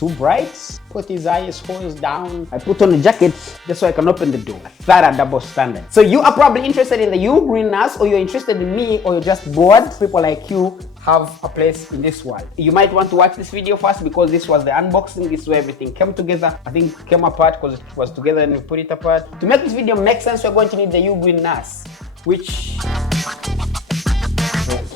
too bright. Put his eyes hose down. I put on a jacket just so I can open the door. That a double standard. So you are probably interested in the UGREEN NAS, or you're interested in me, or you're just bored. People like you have a place in this world. You might want to watch this video first because this was the unboxing. This is where everything came together. I think it came apart because it was together and we put it apart. To make this video make sense, we're going to need the UGREEN NAS, which...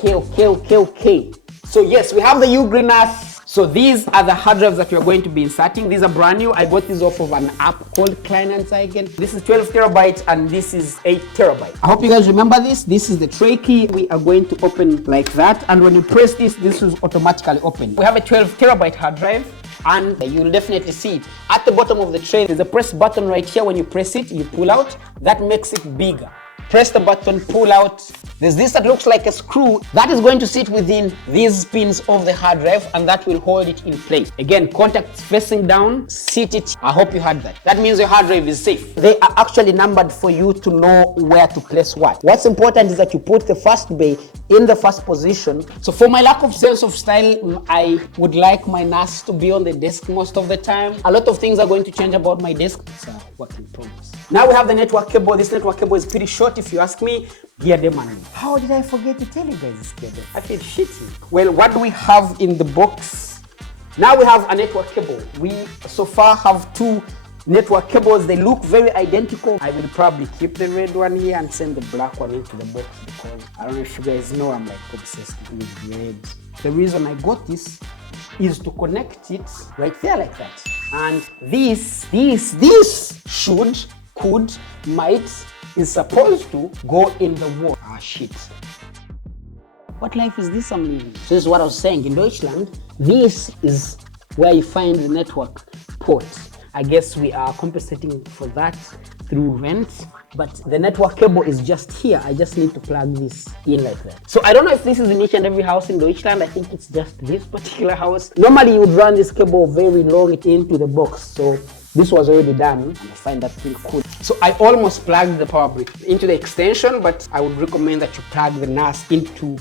Okay. So yes, we have the UGREEN NAS. So these are the hard drives that we are going to be inserting. These are brand new. I bought these off of an app called Kleinanzeigen. This is 12 terabytes and this is 8 terabytes. I hope you guys remember this. This is the tray key. We are going to open like that. And when you press this, this will automatically open. We have a 12 terabyte hard drive. And you'll definitely see it. At the bottom of the tray, there's a press button right here. When you press it, you pull out. That makes it bigger. Press the button, pull out. There's this that looks like a screw. That is going to sit within these pins of the hard drive and that will hold it in place. Again, contacts facing down, sit it. I hope you heard that. That means your hard drive is safe. They are actually numbered for you to know where to place what. What's important is that you put the first bay in the first position. So for my lack of sense of style, I would like my NAS to be on the desk most of the time. A lot of things are going to change about my desk. It's a work in progress. Now we have the network cable. This network cable is pretty short if you ask me. Gear them on. How did I forget to tell you guys this cable? I feel shitty. Well, what do we have in the box? Now we have a network cable. We so far have two network cables. They look very identical. I will probably keep the red one here and send the black one into the box because I don't know if you guys know I'm like obsessed with red. The reason I got this is to connect it right there like that. And this might, is supposed to go in the wall. Ah, shit. What life is this I'm living? So this is what I was saying. In Deutschland, this is where you find the network port. I guess we are compensating for that through rent, but the network cable is just here. I just need to plug this in like that. So I don't know if this is in each and every house in Deutschland. I think it's just this particular house. Normally you would run this cable very long into the box. So this was already done and I find that pretty cool. So I almost plugged the power brick into the extension, but I would recommend that you plug the NAS into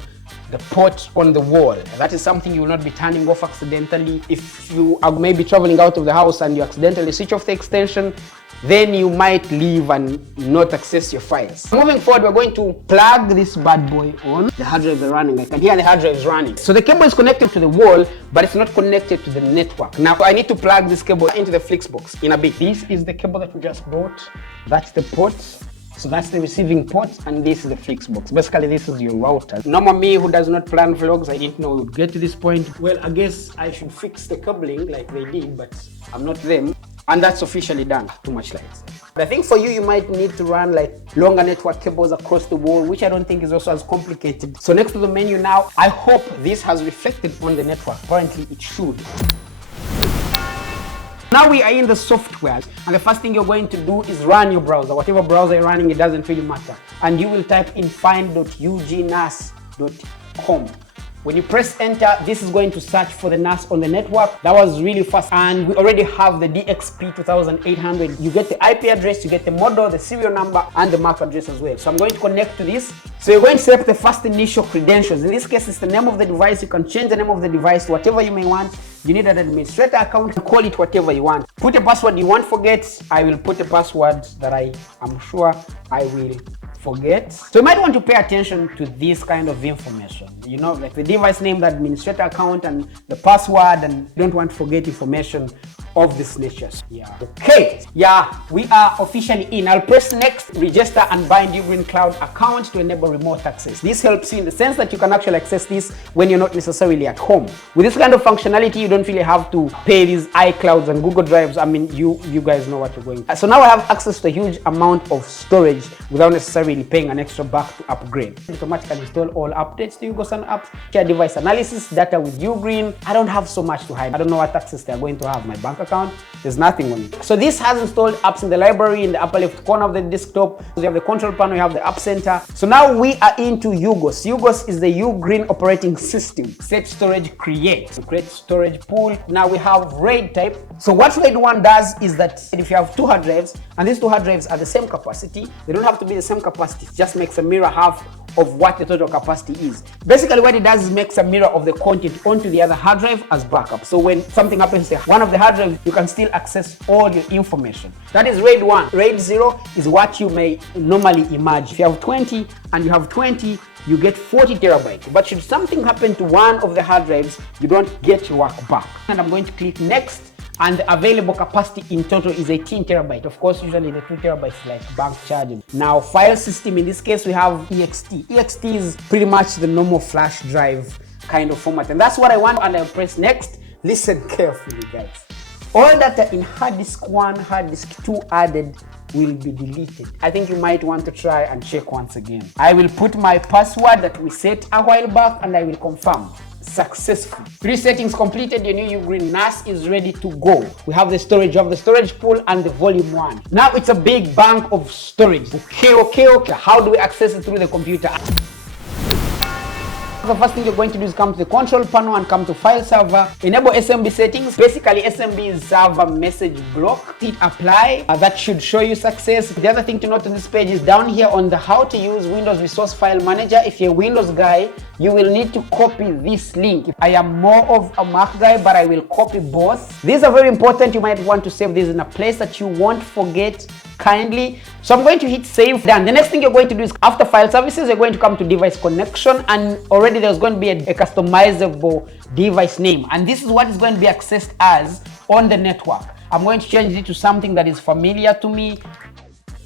the port on the wall. That is something you will not be turning off accidentally. If you are maybe traveling out of the house and you accidentally switch off the extension, then you might leave and not access your files. Moving forward, we're going to plug this bad boy on. The hard drive is running. I can hear the hard drive is running. So the cable is connected to the wall, but it's not connected to the network. Now I need to plug this cable into the Flixbox in a bit. This is the cable that we just bought. That's the port. So that's the receiving port and this is the Flixbox. Basically this is your router. Normal me who does not plan vlogs, I didn't know we would get to this point. Well, I guess I should fix the cabling like they did, but I'm not them. And that's officially done. Too much lights. I think for you, you might need to run like longer network cables across the wall, which I don't think is also as complicated. So next to the menu now, I hope this has reflected on the network. Apparently it should. Now we are in the software, and the first thing you're going to do is run your browser. Whatever browser you're running, it doesn't really matter. And you will type in find.ugnas.com. When you press enter, this is going to search for the NAS on the network. That was really fast. And we already have the DXP 2800. You get the IP address, you get the model, the serial number, and the MAC address as well. So I'm going to connect to this. So you're going to set the first initial credentials. In this case, it's the name of the device. You can change the name of the device to whatever you may want. You need an administrator account, call it whatever you want. Put a password you won't forget. I will put a password that I am sure I will forget. So you might want to pay attention to this kind of information. You know, like the device name, the administrator account, and the password, and you don't want to forget information of this nature. Yeah. Okay. Yeah, we are officially in. I'll press next, register and bind UGREEN Cloud account to enable remote access. This helps you in the sense that you can actually access this when you're not necessarily at home. With this kind of functionality, you don't really have to pay these iClouds and Google Drives. I mean, you guys know what you're going to. So now I have access to a huge amount of storage without necessarily paying an extra buck to upgrade. Automatically install all updates to UGREEN apps, share device analysis, data with UGREEN. I don't have so much to hide. I don't know what access they're going to have. My bank account, there's nothing on it. So this has installed apps in the library in the upper left corner of the desktop. So you have the control panel, you have the app center. So now we are into UGOS. UGOS is the UGREEN operating system. Set storage, create. So create storage pool. Now we have RAID type. So what RAID 1 does is that if you have 2 hard drives and these 2 hard drives are the same capacity, they don't have to be the same capacity. It just makes a mirror half of what the total capacity is. Basically what it does is makes a mirror of the content onto the other hard drive as backup. So when something happens to one of the hard drives, you can still access all your information. That is RAID 1. RAID 0 is what you may normally imagine. If you have 20 and you have 20, you get 40 terabytes. But should something happen to one of the hard drives, you don't get your work back. And I'm going to click next. And the available capacity in total is 18 terabytes. Of course, usually the 2 terabytes like bank charging. Now, file system, in this case, we have ext. Ext is pretty much the normal flash drive kind of format. And that's what I want. And I press next. Listen carefully, guys. All data in hard disk 1, hard disk 2 added will be deleted. I think you might want to try and check once again. I will put my password that we set a while back and I will confirm. Successful. 3 settings completed. Your new UGREEN NAS is ready to go. We have the storage of the storage pool and the volume 1. Now it's a big bank of storage. Okay. How do we access it through the computer? The first thing you're going to do is come to the control panel and come to file server, enable SMB settings. Basically SMB is server message block. Hit apply. That should show you success. The other thing to note on this page is down here on the how to use Windows Resource File Manager. If you're a Windows guy, you will need to copy this link. I am more of a Mac guy, but I will copy both. These are very important. You might want to save this in a place that you won't forget kindly. So I'm going to hit save. Done. The next thing you're going to do is after file services, you're going to come to device connection, and already there's going to be a customizable device name, and this is what is going to be accessed as on the network. I'm going to change it to something that is familiar to me.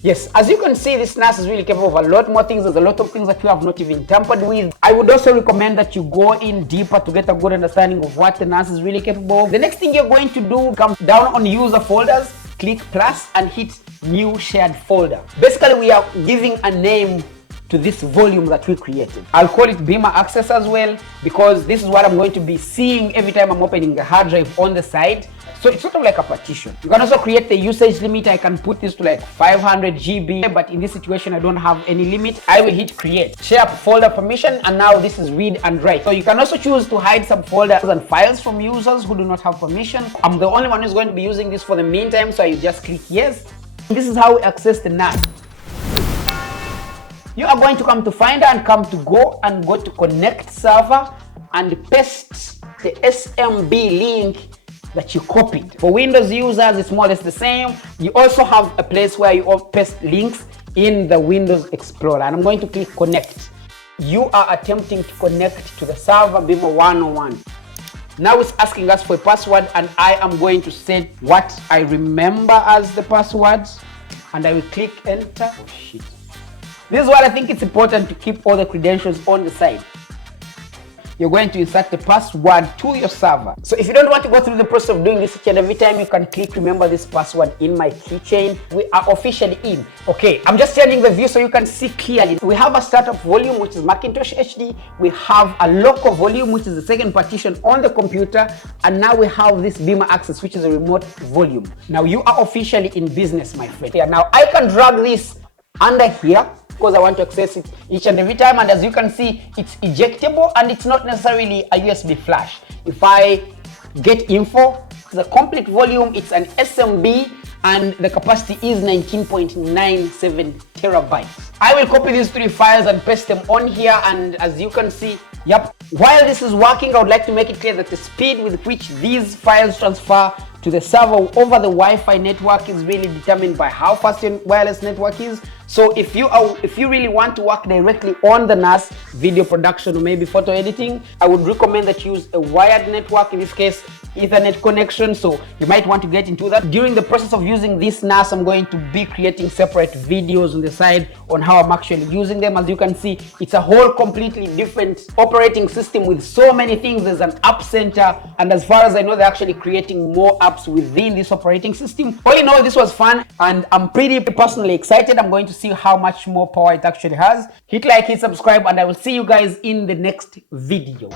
Yes, as you can see, this NAS is really capable of a lot more things. There's a lot of things that you have not even tampered with. I would also recommend that you go in deeper to get a good understanding of what the NAS is really capable of. The next thing you're going to do, come down on user folders, click plus and hit new shared folder. Basically, we are giving a name to this volume that we created. I'll call it Beamer Access as well, because this is what I'm going to be seeing every time I'm opening the hard drive on the side. So it's sort of like a partition. You can also create the usage limit. I can put this to like 500 GB, but in this situation, I don't have any limit. I will hit create. Share folder permission, and now this is read and write. So you can also choose to hide some folders and files from users who do not have permission. I'm the only one who's going to be using this for the meantime, so I just click yes. This is how we access the NAS. You are going to come to Finder and come to go to connect server and paste the SMB link that you copied. For Windows users, it's more or less the same. You also have a place where you paste links in the Windows Explorer, and I'm going to click connect. You are attempting to connect to the server Beamer 101. Now it's asking us for a password, and I am going to set what I remember as the password, and I will click enter. Oh shit. This is what I think it's important to keep all the credentials on the side. You're going to insert the password to your server. So if you don't want to go through the process of doing this each and every time, you can click remember this password in my keychain. We are officially in. Okay, I'm just turning the view so you can see clearly. We have a startup volume, which is Macintosh HD. We have a local volume, which is the second partition on the computer. And now we have this Beamer Access, which is a remote volume. Now you are officially in business, my friend. Yeah, now I can drag this under here, because I want to access it each and every time, and as you can see, it's ejectable and it's not necessarily a USB flash. If I get info, the complete volume, it's an SMB and the capacity is 19.97 terabytes. I will copy these 3 files and paste them on here, and as you can see, yep. While this is working, I would like to make it clear that the speed with which these files transfer to the server over the Wi-Fi network is really determined by how fast your wireless network is. So if you really want to work directly on the NAS, video production or maybe photo editing, I would recommend that you use a wired network, in this case Ethernet connection. So you might want to get into that. During the process of using this NAS, I'm going to be creating separate videos on the side on how I'm actually using them. As you can see, it's a whole completely different operating system with so many things. There's an app center, and as far as I know, they're actually creating more apps within this operating system. All in all, this was fun, and I'm pretty personally excited. I'm going to see how much more power it actually has. Hit like, hit subscribe, and I will see you guys in the next video.